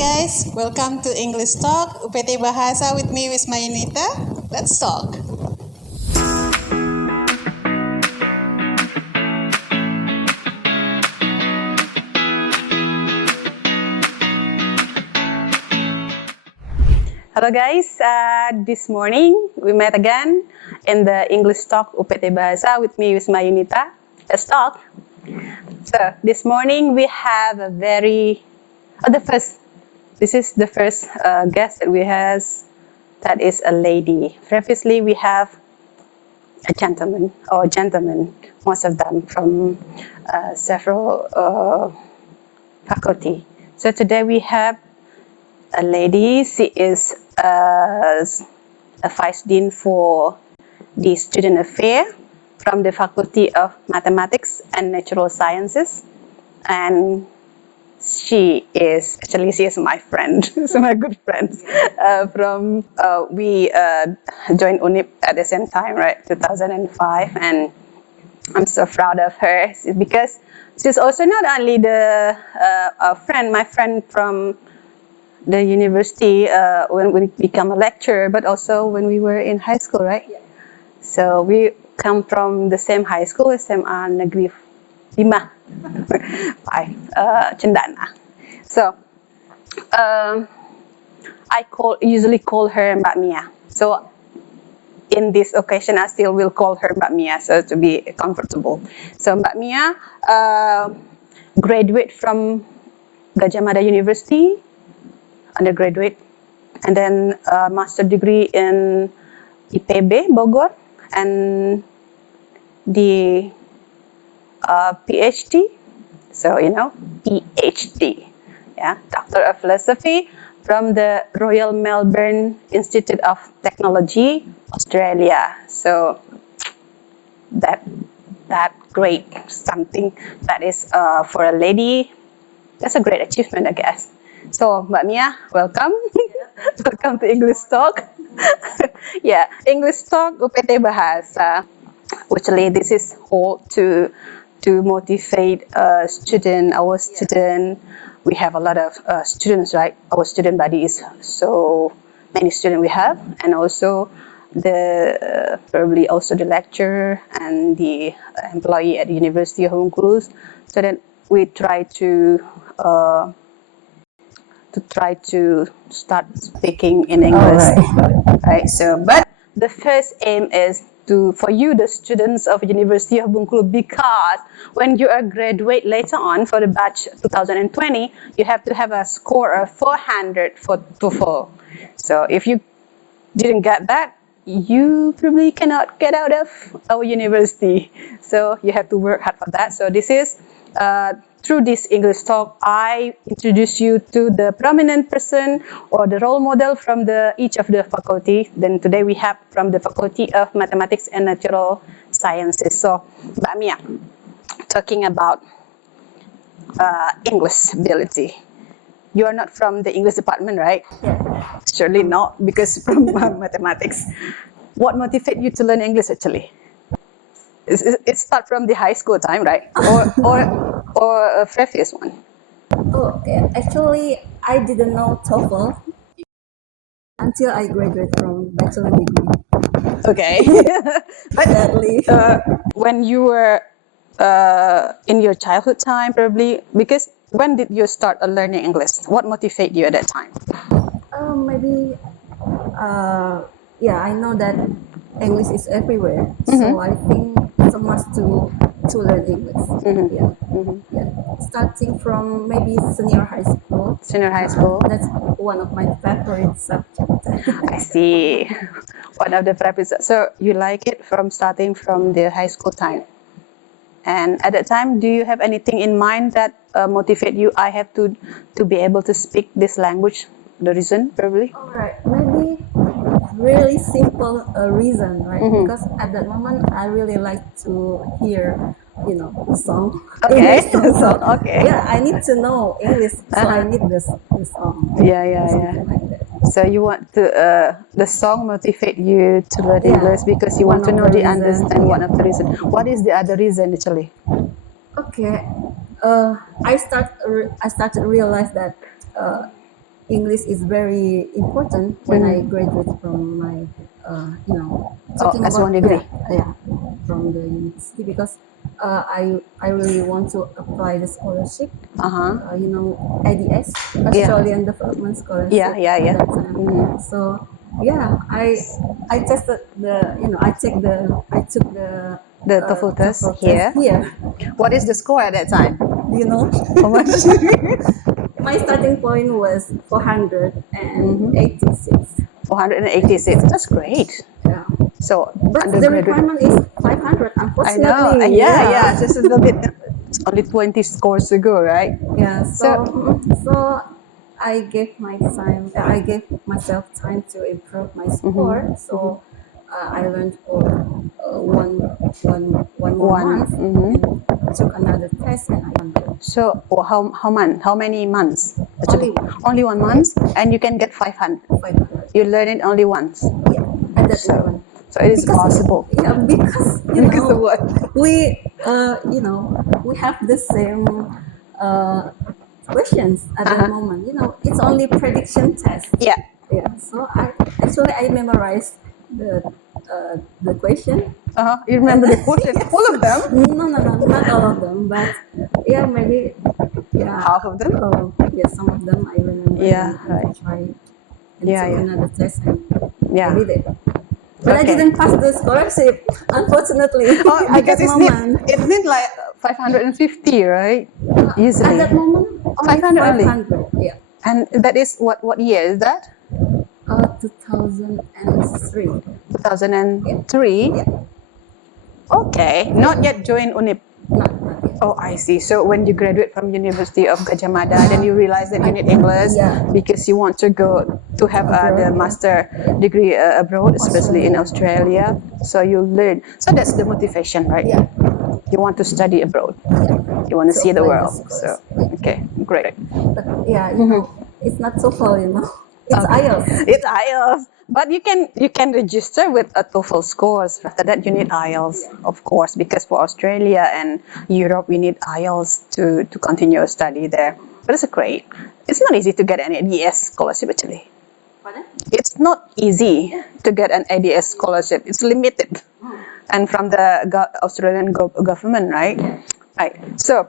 guys, welcome to English Talk UPT Bahasa with me Wisma Yunita. Let's talk. Hello guys, this morning we met again in the English Talk UPT Bahasa with me Wisma Yunita. Let's talk. So this morning we have a this is the first guest that we have, that is a lady. Previously we have a gentleman, most of them from several faculty. So today we have a lady. She is a Vice Dean for the Student Affairs from the Faculty of Mathematics and Natural Sciences, and she is my friend. She's my good friend. We joined UNIP at the same time, right? 2005, and I'm so proud of her because she's also not only my friend from the university when we become a lecturer, but also when we were in high school, right? Yeah. So we come from the same high school, SMA Negeri 5, Cendana. So I usually call her Mbak Mia. So in this occasion, I still will call her Mbak Mia, so to be comfortable. So Mbak Mia graduate from Gajah Mada University, undergraduate, and then master degree in IPB Bogor, and the PhD. So PhD, yeah, Doctor of Philosophy from the Royal Melbourne Institute of Technology, Australia. So that great something that is for a lady. That's a great achievement, I guess. So Mbak Mia, welcome. Welcome to English Talk. Yeah, English Talk UPT Bahasa. Actually, this is all to motivate our student. We have a lot of students, right? Our student body is so many students we have, and also probably also the lecturer and the employee at the University of Bengkulu, so that we try to start speaking in English, right? So, but the first aim is for you, the students of University of Bengkulu, because when you are graduate later on for the batch 2020, you have to have a score of 400 for TOEFL. So if you didn't get that, you probably cannot get out of our university. So you have to work hard for that. So this is through this English Talk, I introduce you to the prominent person or the role model from each of the faculty. Then today we have from the Faculty of Mathematics and Natural Sciences. So, Mbak Mia, talking about English ability. You are not from the English department, right? Yeah. Surely not, because from mathematics. What motivated you to learn English actually? It starts from the high school time, right? Or a previous one? Oh, okay. Actually, I didn't know TOEFL until I graduated from bachelor degree. Okay. But sadly, when you were in your childhood time, probably, because when did you start learning English? What motivated you at that time? maybe, I know that English is everywhere, so I think so much to learn English. Yeah. Starting from maybe senior high school. That's one of my favorite subjects. I see. One of the favorite. So you like it starting from the high school time. And at that time, do you have anything in mind that motivate you? I have to be able to speak this language. The reason, probably. All right, maybe really simple reason, right? Because at that moment, I really like to hear, the song. Okay. English song. Okay. Yeah, I need to know English, so I need the song. Yeah. Like that. So you want the song motivate you to learn English because you want to know the understand. One of the reason. What is the other reason actually? Okay, I started to realize that English is very important when I graduate from my, talking S1 about degree. From the university, because I really want to apply the scholarship. ADS, Australian Development Scholarship. Yeah. At that time. So I tested I took the TOEFL test TOEFL here. here. What is the score at that time? Do you know? How much? My starting point was 486. 486. That's great. Yeah. So, But the requirement is 500, unfortunately. I know. Yeah. Just a little bit. It's only 20 scores to go, right? Yeah. So I gave myself time to improve my score. So I learned for one more month and took another test, and I won. So, how many months? Only one. 1 month, and you can get 500. 500. You learn it only once. Yeah. At that moment. So it is possible. Yeah, because Because of what? we we have the same questions at that moment. It's only prediction test. Yeah. So I memorized the question. You remember the question? All of them? No, not all of them, but maybe half of them. Some of them I remember. Yeah, and I tried and took another test and I did it. But I didn't pass the scholarship, unfortunately. Because it need like 550, right? Usually. At that moment, 500 only. 500, yeah. And that is what year is that? 2003. 2003? Yeah. Okay, not yet joined UNIP. Not yet. Oh, I see. So when you graduate from University of Gajah Mada, then you realize that you need English because you want to go to have the master degree abroad, especially in Australia. So you learn. So that's the motivation, right? Yeah. You want to study abroad. You want to see the world. So okay, great. But it's not so far, It's IELTS. It's IELTS. But you can register with a TOEFL scores. After that, you need IELTS, of course, because for Australia and Europe, we need IELTS to continue study there. But it's great. It's not easy to get an ADS scholarship, actually. Pardon? It's not easy to get an ADS scholarship. It's limited, and from the Australian government, right? Right. So,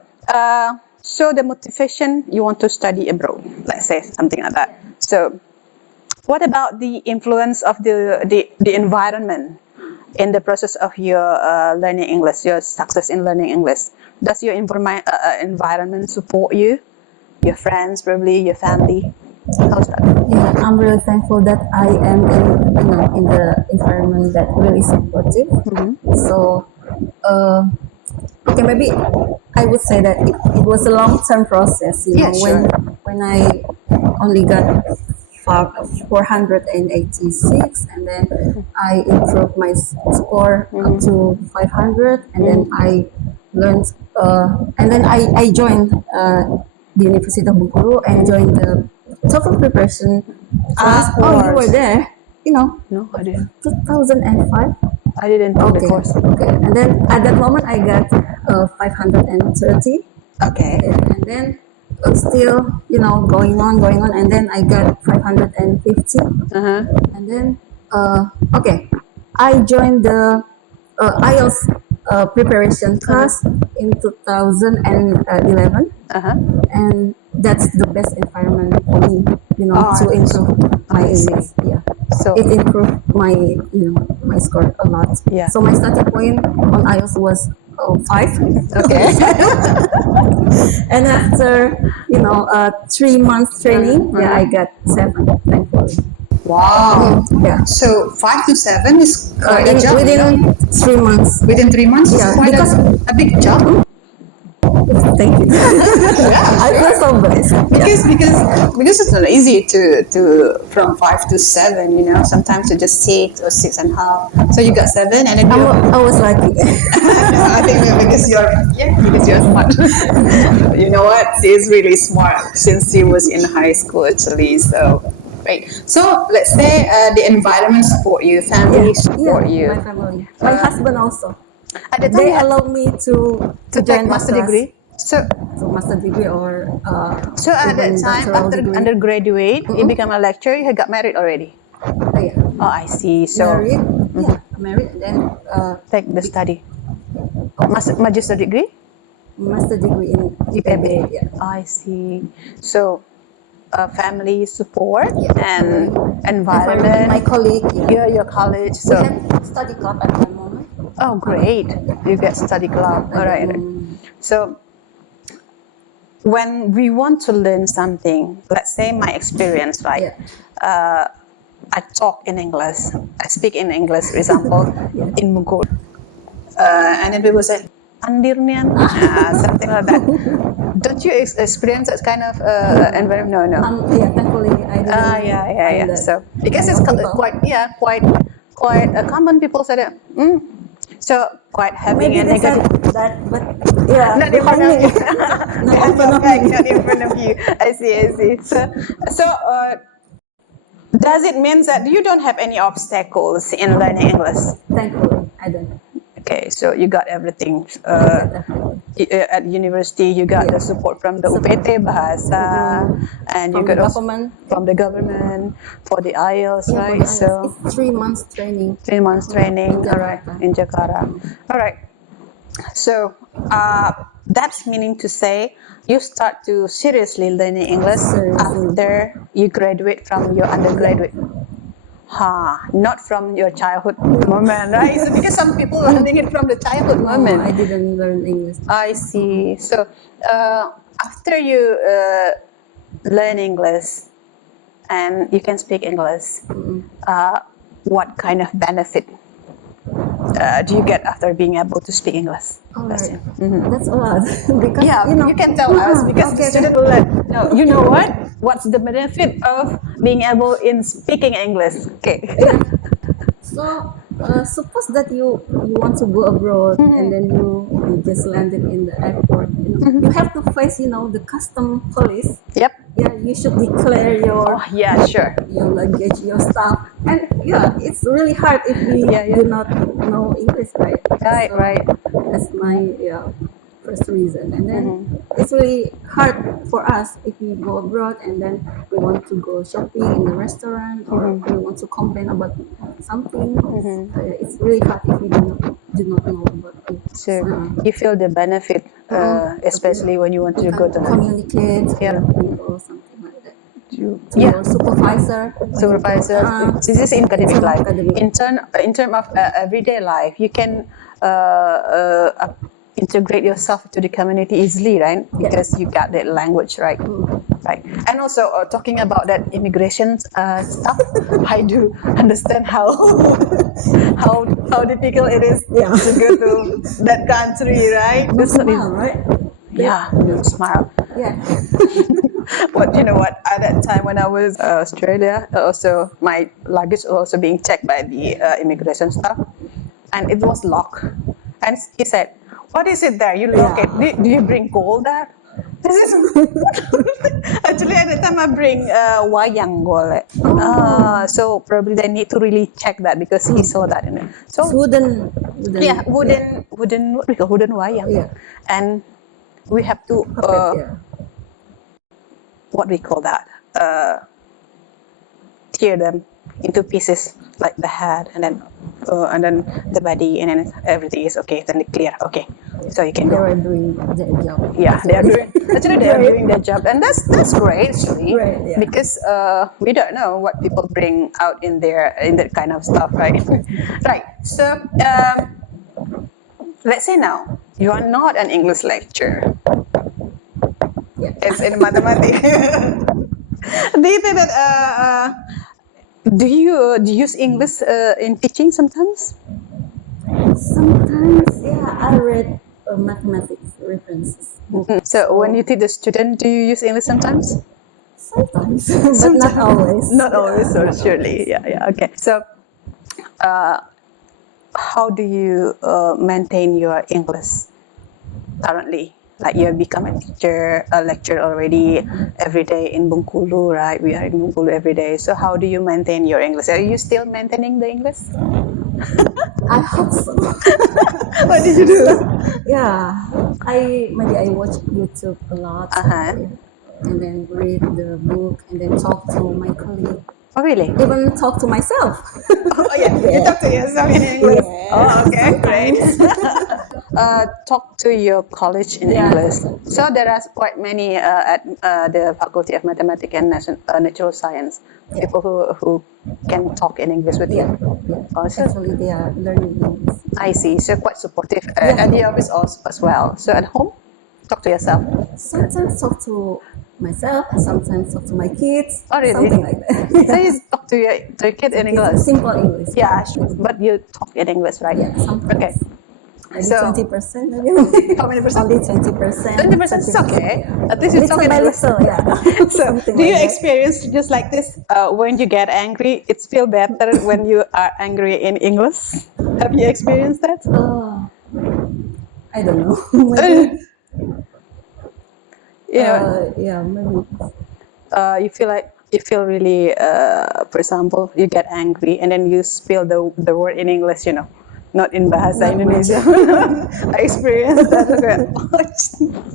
so the motivation, you want to study abroad, let's say something like that. So, what about the influence of the environment in the process of your learning English, your success in learning English? Does your environment support you? Your friends, probably your family? How's that? Yeah, I'm really thankful that I am in the environment that really supportive. So, okay, maybe I would say that it was a long-term process. Sure. When I only got 486, and then I improved my score up to 500, and then I learned, and then I joined the University of Bengkulu and joined the TOEFL preparation class. Oh, you were there? No, I didn't. 2005. I didn't do the course. Okay, and then at that moment I got 530. Okay. And then still, going on, and then I got 550. And then, I joined the IELTS preparation class in 2011. And that's the best environment for me, to improve my English. Yeah. So it improved my, my score a lot. Yeah. So my starting point on IELTS was 5. Okay. And after 3 months training, I got 7, thankfully. Wow. Yeah. So 5 to 7 is quite a jump. Within 3 months. Within 3 months, yeah, is quite a big jump. Thank you. I feel so blessed. Because it's not easy to from 5 to 7. Sometimes you just 6 or 6.5. So you got 7, and then I was lucky. I think because you're smart. You know what? She's really smart since she was in high school actually. So. Right. So let's say the environment support you, family support you. My family, my husband also. At the time they allowed me to take master degree. So master degree or so at that even time, doctoral after degree. undergraduate, you become a lecturer. You had got married already. Yeah. Oh, I see. So Married, and then take the study. Magister degree. master degree in UPT. Yeah. I see. So family support and Environment, my colleague. Yeah, your college. We So had study club at that moment. oh, great. You get study club. All right. So when we want to learn something, let's say my experience, right? I talk in English. I speak in English, for example, in Bengkulu. And then people say, Andirnian, something like that. Don't you experience that kind of environment? No. Thankfully, I didn't. Yeah. So because it's quite common. People say that. So quite having a negative. That, but yeah, Not in front of you. not in front of you. I see. So does it mean that you don't have any obstacles in learning English? Thankfully, I don't. Okay, so you got everything. At university, you got the support from the UPT Bahasa, and you got also from the government for the IELTS, right? So it's 3 months training. 3 months training. All right, in Jakarta. All right. So that's meaning to say you start to seriously learning English after you graduate from your undergraduate. Not from your childhood moment, right? So because some people learning it from the childhood moment. I didn't learn English. I see. So after you learn English and you can speak English, what kind of benefit do you get after being able to speak English? That's a lot. Because, you can tell us because the student will learn. No, you know what? What's the benefit of being able in speaking English? Okay. So suppose that you want to go abroad and then you just landed in the airport. You have to face the custom police. Yep. Yeah, you should declare your your luggage, your stuff, and it's really hard if we do not know English, right? Right. That's my first reason, and then it's really hard for us if we go abroad and then we want to go shopping in a restaurant or we want to complain about something. It's really hard if we do not know about it. So you feel the benefit, especially when you want to go to communicate with people, something like that. Your supervisor. This is in academic life. In term of everyday life, you can integrate yourself to the community easily, right? Because you got that language, right? Right. And also talking about that immigration stuff, I do understand how difficult it is to go to that country, right? Right? Yeah, smile. Yeah. But you know what? At that time when I was Australia, also my luggage was also being checked by the immigration staff, and it was locked. And he said, "What is it there? You lock it. Do you bring gold there?" This is actually at the time I bring wayang gold. So probably they need to really check that because he saw that in it. So it's wooden. What we call wooden wayang. Yeah. And we have to what we call that tear them into pieces, like the head and then the body, and then everything is okay, then it clear. Okay, so you can go. They are doing their job. Yeah, they are doing their job, and that's great actually, because we don't know what people bring out in that kind of stuff, right? Right. So let's say now you are not an English lecturer. It's in mathematics. Do you think that do you use English in teaching sometimes? Sometimes, I read mathematics references. So when you teach the student, do you use English sometimes? Sometimes, but not always. Not always, or surely. Yeah. Okay. So, how do you maintain your English currently? Like you have become a lecturer already every day in Bengkulu, right? We are in Bengkulu every day. So how do you maintain your English? Are you still maintaining the English? I hope so. What did you do? Maybe I watch YouTube a lot, and then read the book, and then talk to my colleague. Oh, really? Even talk to myself. Oh, yeah. You talk to yourself in English. Yeah, Oh, okay, great. sometimes. Talk to your college in English. So there are quite many at the Faculty of Mathematics and Natural Science people who can talk in English with you. Also, actually, they are learning English. I see. So quite supportive at the office also as well. So at home, talk to yourself. Sometimes talk to myself, and sometimes talk to my kids. Oh, really? Something like that. So you talk to your kid in English? Simple English. Yeah, sure. But you talk in English, right? Yeah, sometimes. Okay. Maybe So 20%, maybe. How many percent? Only 20%. 20% is okay. At least you talk in English. Yeah. So, do you experience just like this when you get angry? It feels better when you are angry in English. Have you experienced that? I don't know. Maybe. Yeah, maybe. You feel really, for example, you get angry and then you spill the word in English, not in Bahasa Indonesia. I experienced that.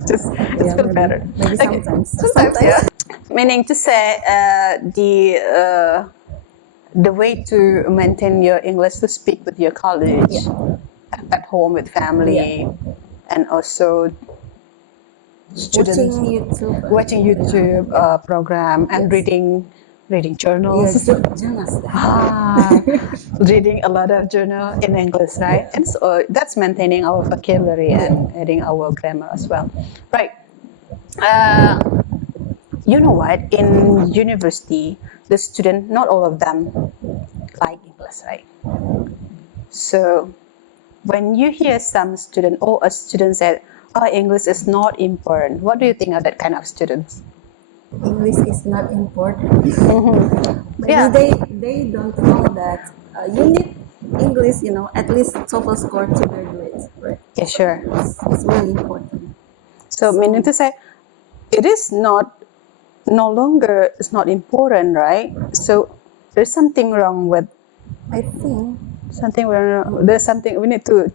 Just it feels better. Maybe Okay. sometimes. Yeah. Meaning to say, the way to maintain your English to speak with your college, at home with family, and also students watching YouTube program and reading journals. Journals. Reading a lot of journal in English, right? And so that's maintaining our vocabulary and adding our grammar as well, right? You know what? In university, the student, not all of them like English, right? So when you hear some student or a student said, "Oh, English is not important," what do you think of that kind of students? English is not important. Maybe they don't know that you need English, at least TOEFL score to graduate, right? Yeah, sure. It's really important. So meaning to say, it is no longer, it's not important, right? So there's something wrong with. I think there's something we need to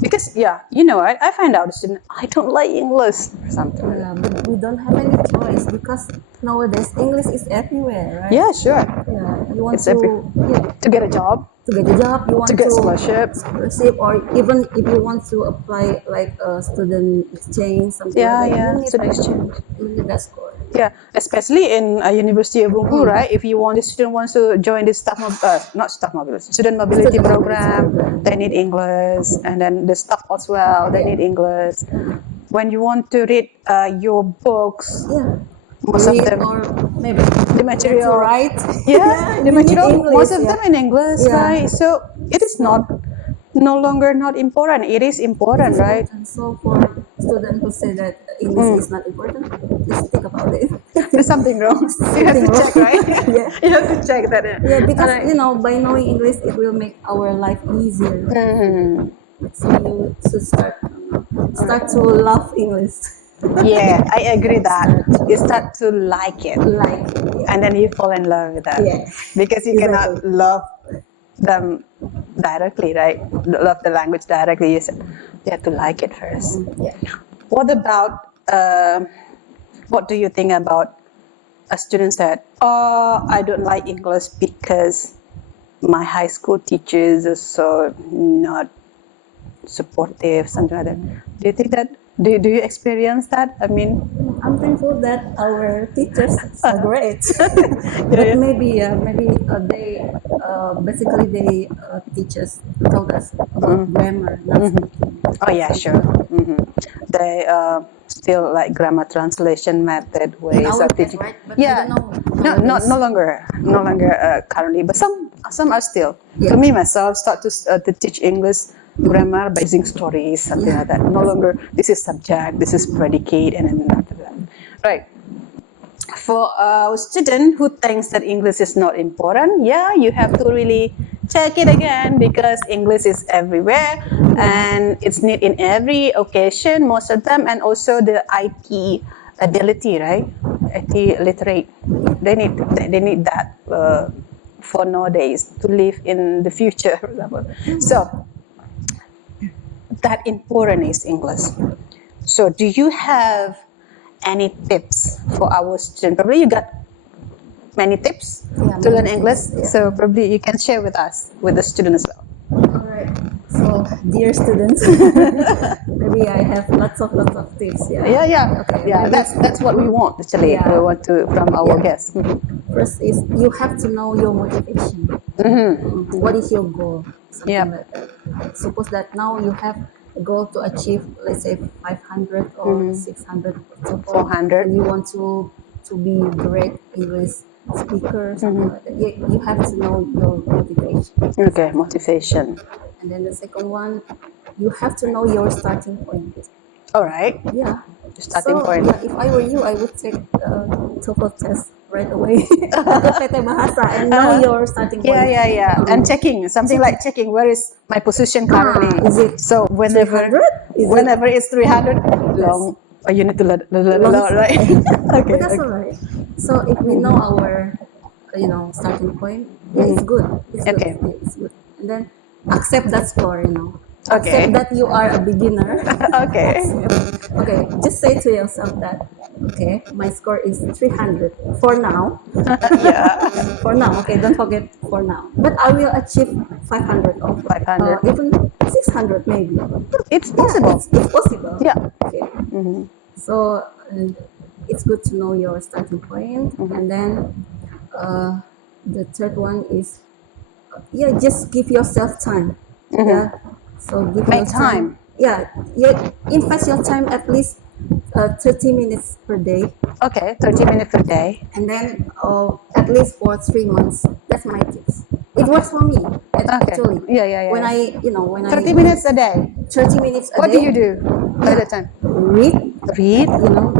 because I find out student, I don't like English or something. Yeah, but we don't have any choice because nowadays English is everywhere, right? Yeah, sure. Yeah, you want to get a job. You want to get scholarship, or even if you want to apply like a student exchange, something like that. Student exchange. You need that score. Yeah, especially in University of Bengkulu, right? If the student wants to join the student mobility program, they need English, and then the staff as well, they need English. When you want to read your books, most of them, or maybe the material, right? The material, most of them in English, right? So it is no longer not important. It is important, right? So for students who say that English is not important, just think about it. There's something wrong. You have to check, right? You have to check that. Yeah, because by knowing English, it will make our life easier. So you should start to love English. Yeah, I agree that you start to like it, and then you fall in love with that. Because you cannot love them directly, right? Love the language directly. You have to like it first. What about what do you think about a student said, "Oh, I don't like English because my high school teachers are so not supportive," something like that. Do you think that? Do you experience that? I mean, I'm thankful that our teachers are great. But maybe they basically they told us about grammar, not speaking. Oh yeah, sure. They still like grammar translation method ways of teaching. Right? But no longer currently, but some are still. For me myself, start to teach English grammar by using stories, something like that. No longer this is subject, this is predicate, and then after that, right? For a student who thinks that English is not important, you have to really check it again, because English is everywhere and it's needed in every occasion, most of them, and also the IT ability, right? IT literate, they need that for nowadays to live in the future, for example. So that important is English. So do you have any tips for our students? Probably you got many tips to learn English. Yeah. So probably you can share with us, with the students as well. All right. So, dear students, maybe I have lots of tips. Yeah. Okay. Yeah, that's what we want actually. Yeah. We want to from our guests. First is you have to know your motivation. What is your goal? Something like that. Suppose that now you have a goal to achieve, let's say 500 or 600, 400. and you want to be great English speaker, something like that. You have to know your motivation. Okay, motivation. And then the second one, you have to know your starting point. All right. Yeah. Starting point. Yeah, if I were you, I would take TOEFL test right away at UPT Bahasa and know your starting point. Yeah. And checking, something like checking where is my position currently. Is it so whenever 300? It's 300, long. Oh, you need to learn a lot, right? Okay. But that's all right. So if we know our, starting point, it's good. It's Okay. good. It's good. And then accept that score. Okay. Accept that you are a beginner. Okay. Okay, just say to yourself that, okay, my score is 300 for now. Yeah. For now, okay, don't forget for now. But I will achieve 500 or 500. Even 600 maybe. It's possible. Yeah, it's possible. Yeah. Okay. So it's good to know your starting point. And then the third one is, just give yourself time. Yeah. So give Make yourself time. Yeah, invest your time at least 30 minutes per day. Okay, 30 minutes per day. And then at least for 3 months. That's my tips. It works for me, actually. Yeah. When I 30 minutes a day. 30 minutes a What day. do you do by the time? Read.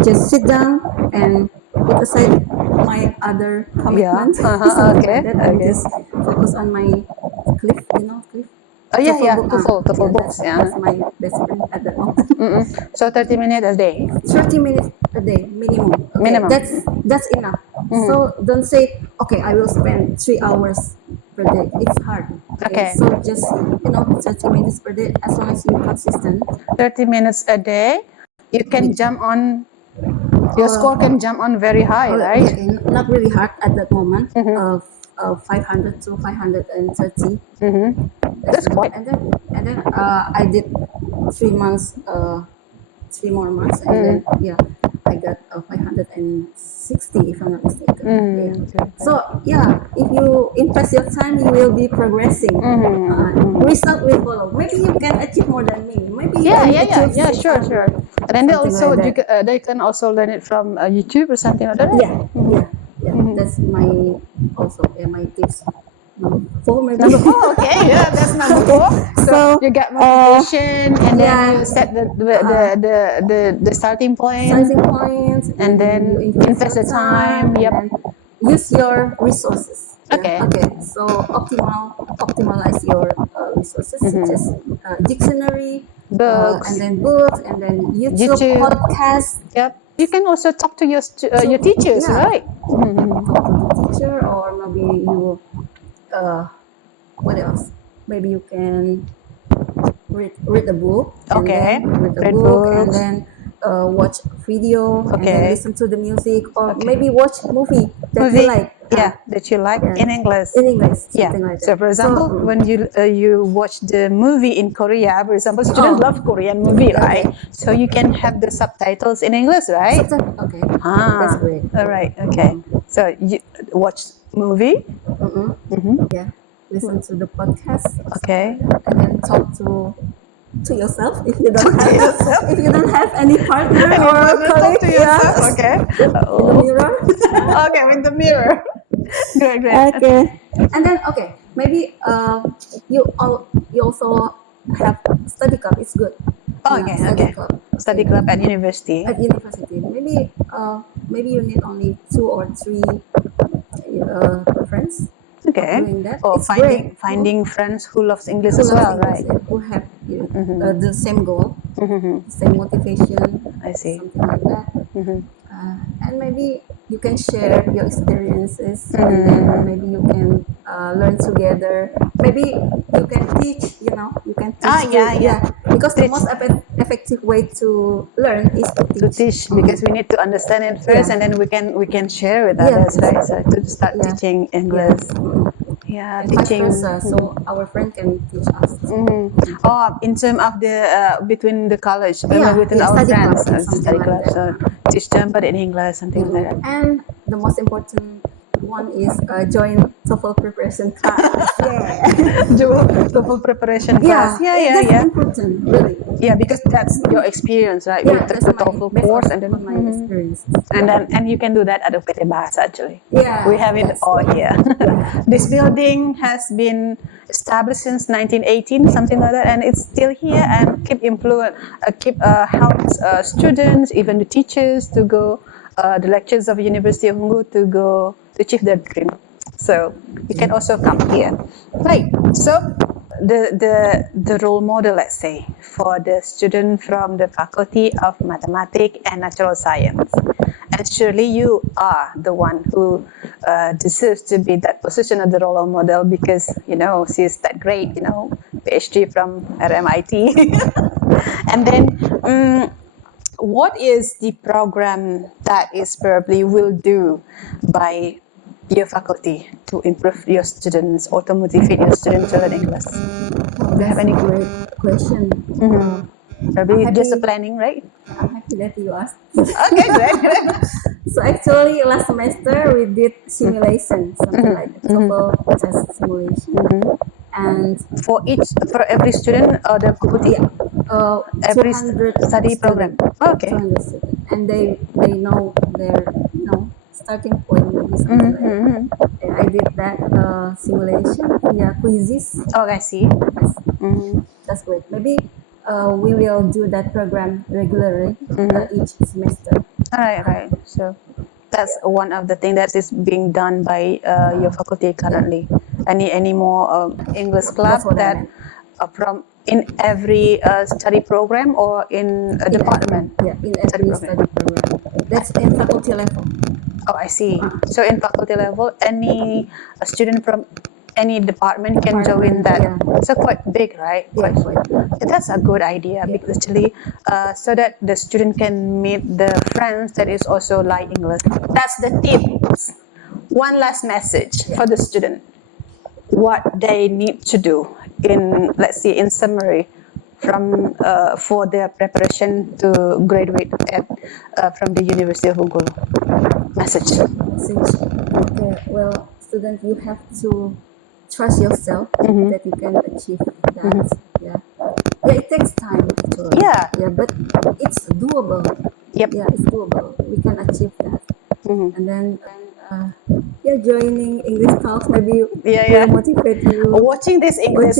Just sit down and put aside my other commitments. Okay. And just focus on my cliff. Oh yeah, TOEFL books. That's my best friend at the moment. So 30 minutes a day. 30 minutes a day minimum. Okay, Minimum. That's enough. So don't say, okay, I will spend 3 hours per day. It's hard. Okay. So just 30 minutes per day, as long as you're consistent. 30 minutes a day. You can jump on. Your score can jump on very high, right? Okay, not really hard at that moment. 500 to 530. That's quite. And then I did 3 months, 3 more months, and then I got 560 if I'm not mistaken. So if you invest your time, you will be progressing. Result will follow. Maybe you can achieve more than me. Maybe you can achieve sure. And then they can also learn it from YouTube or something like that. Yeah. That's my tips. Number 4 maybe. Number 4, okay, that's number 4. So you get motivation, and then you set the starting point. And then you invest the time. Yep. Use your resources. Okay. So optimize your resources, such as dictionary, books, and then books, and then YouTube. Podcasts. Yep. You can also talk to your teachers, right? Talk to the teacher, or maybe you. What else? Maybe you can read a book. Okay. Read a book, and then watch video. And then listen to the music, or maybe watch movie that you like. That you like in English. Something like that. So, for example, when you watch the movie in Korea, for example, students love Korean movie, right? So you can have the subtitles in English, right? Okay. That's great. All right. Okay. So you watch movie. Yeah. Listen to the podcast. Okay. And then talk to yourself if you don't have any partner or colleague. Talk to yourself. Okay. In the mirror. Okay, with the mirror. Great. Okay. And then maybe you also have study club. It's good. Study club at university. Maybe you need only 2 or 3 friends. Okay. Doing that. Or finding friends who loves English as well, right? Who have the same goal, same motivation. I see. Something like that. And maybe you can share your experiences, and then maybe you can learn together. Maybe you can teach. You can teach. Yeah. Because the most effective way to learn is to teach. Because we need to understand it first, and then we can share with others, right? So to start teaching English. Yeah, and teaching. Vice versa, so our friend can teach us. Oh, in terms of the between the college, within our friends, study club, so teach them, but in English, something like that. And the most important one is join TOEFL preparation class. TOEFL preparation class. That's important, really. Yeah, because that's your experience, right? You took the TOEFL course, and then my experience. And you can do that at UPT Bahasa actually. Yeah, we have it all here. This building has been established since 1918, something like that, and it's still here and keep helps students, even the teachers, to go the lectures of University of Bengkulu to go to achieve their dream. So you can also come here, right? So the role model, let's say, for the student from the Faculty of Mathematics and Natural Science, and surely you are the one who deserves to be that position of the role model, because she's that great, PhD from RMIT. And then what is the program that is probably will do by your faculty to improve your students or to motivate your students to learn English? Do you have any great question? Probably just a planning, right? I'm happy that you asked. Okay, great. So actually, last semester we did simulation, something like that, TOEFL test simulation, and for every student or the faculty, every study program. Okay. 200 students, and they know their starting point, maybe something like that. And I did that simulation via quizzes. Oh, I see. That's great. Maybe we will do that program regularly each semester. Right. So that's one of the things that is being done by your faculty currently. Any more English club that from in every study program or in a department? In every study program. That's in faculty level. Oh, I see. So in faculty level, any student from any department can join that. So quite big, right? Quite big. That's a good idea, because actually, so that the student can meet the friends that is also like English. That's the tips. One last message for the student. What they need to do in, let's say, in summary, from for their preparation to graduate from the University of Bengkulu. Message. Okay. Well, student, you have to trust yourself that you can achieve that. It takes time actually. But it's doable. It's doable. We can achieve that. And then joining English talks maybe will motivate you. Watching this English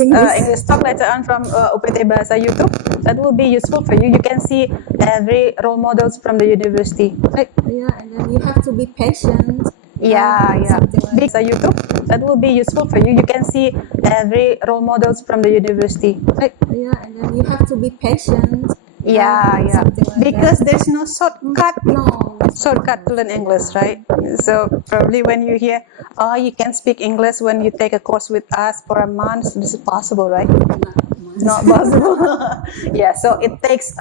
talk later on from UPT Bahasa YouTube, that will be useful for you. You can see every role models from the university, right? And then you have to be patient. Big YouTube, that will be useful for you. You can see every role models from the university, right? And then you have to be patient. Because there's no shortcut to learn English, right? So probably when you hear, you can speak English when you take a course with us for a month, this is possible, right? Not possible. So it takes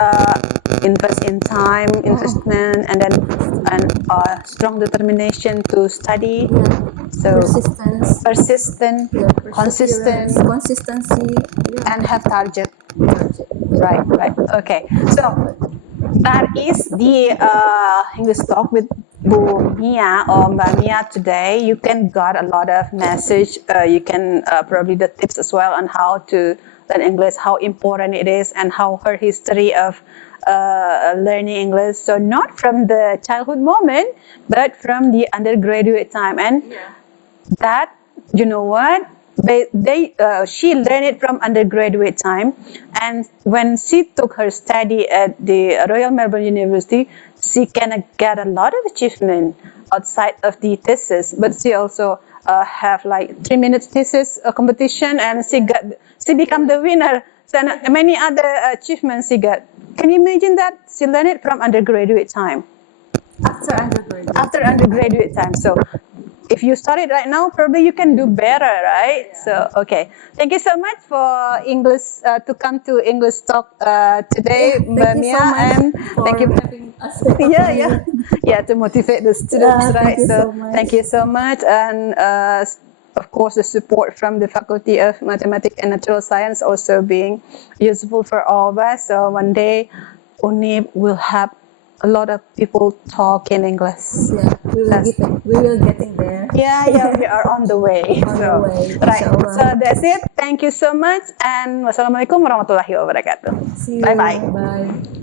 invest in time, investment, and then strong determination to study. So persistent, consistency, and have target. Right. Okay. So that is the English talk with Bu Mia or Mbak Mia today. You can got a lot of message. You can probably the tips as well on how to learn English, how important it is, and how her history of learning English. So not from the childhood moment, but from the undergraduate time. And that, you know what? She learned it from undergraduate time, and when she took her study at the Royal Melbourne University, she can get a lot of achievement outside of the thesis. But she also have like 3 minutes thesis competition, and she become the winner. So many other achievements she got. Can you imagine that? She learned it from undergraduate time. After undergraduate time. So if you start it right now, probably you can do better, right? So, okay. Thank you so much for English, to come to English Talk today, Thank you so much and thank you. having us. Yeah, to motivate the students, right? Thank you So, so much. thank you so much. And of course, the support from the Faculty of Mathematics and Natural Science also being useful for all of us. So, one day, UNIP will have a lot of people talk in English. Yeah, we will getting there. Yeah, we are on the way. On the way, right. inshallah. So that's it. Thank you so much, and wassalamualaikum warahmatullahi wabarakatuh. See you. Bye bye. Bye.